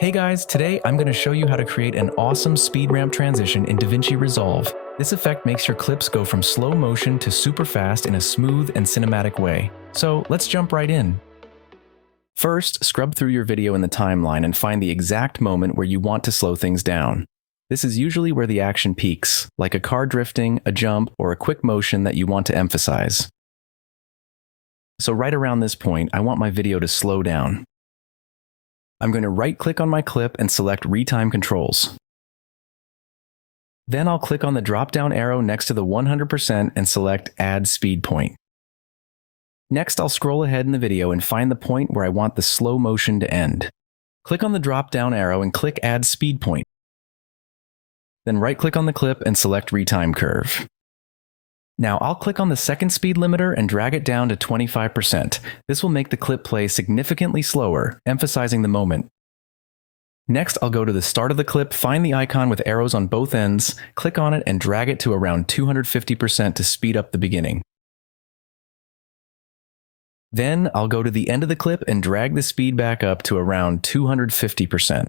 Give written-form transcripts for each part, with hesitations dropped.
Hey guys, today I'm going to show you how to create an awesome speed ramp transition in DaVinci Resolve. This effect makes your clips go from slow motion to super fast in a smooth and cinematic way. So let's jump right in. First, scrub through your video in the timeline and find the exact moment where you want to slow things down. This is usually where the action peaks, like a car drifting, a jump, or a quick motion that you want to emphasize. So right around this point, I want my video to slow down. I'm going to right-click on my clip and select Retime Controls. Then I'll click on the drop-down arrow next to the 100% and select Add Speed Point. Next, I'll scroll ahead in the video and find the point where I want the slow motion to end. Click on the drop-down arrow and click Add Speed Point. Then right-click on the clip and select Retime Curve. Now I'll click on the second speed limiter and drag it down to 25%. This will make the clip play significantly slower, emphasizing the moment. Next, I'll go to the start of the clip, find the icon with arrows on both ends, click on it and drag it to around 250% to speed up the beginning. Then I'll go to the end of the clip and drag the speed back up to around 250%.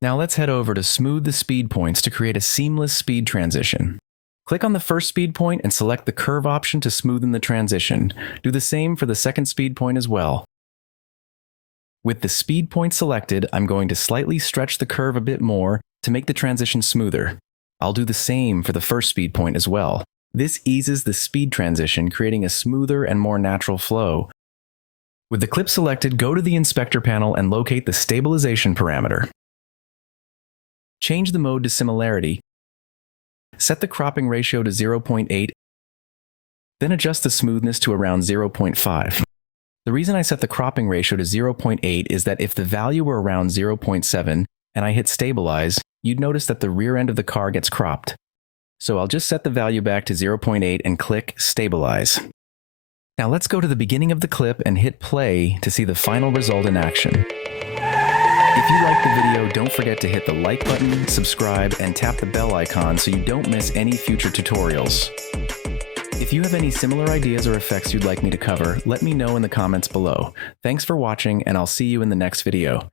Now let's head over to smooth the speed points to create a seamless speed transition. Click on the first speed point and select the curve option to smoothen the transition. Do the same for the second speed point as well. With the speed point selected, I'm going to slightly stretch the curve a bit more to make the transition smoother. I'll do the same for the first speed point as well. This eases the speed transition, creating a smoother and more natural flow. With the clip selected, go to the inspector panel and locate the stabilization parameter. Change the mode to similarity. Set the cropping ratio to 0.8, then adjust the smoothness to around 0.5. The reason I set the cropping ratio to 0.8 is that if the value were around 0.7 and I hit stabilize, you'd notice that the rear end of the car gets cropped. So I'll just set the value back to 0.8 and click stabilize. Now let's go to the beginning of the clip and hit play to see the final result in action. If you liked the video, don't forget to hit the like button, subscribe, and tap the bell icon so you don't miss any future tutorials. If you have any similar ideas or effects you'd like me to cover, let me know in the comments below. Thanks for watching, and I'll see you in the next video.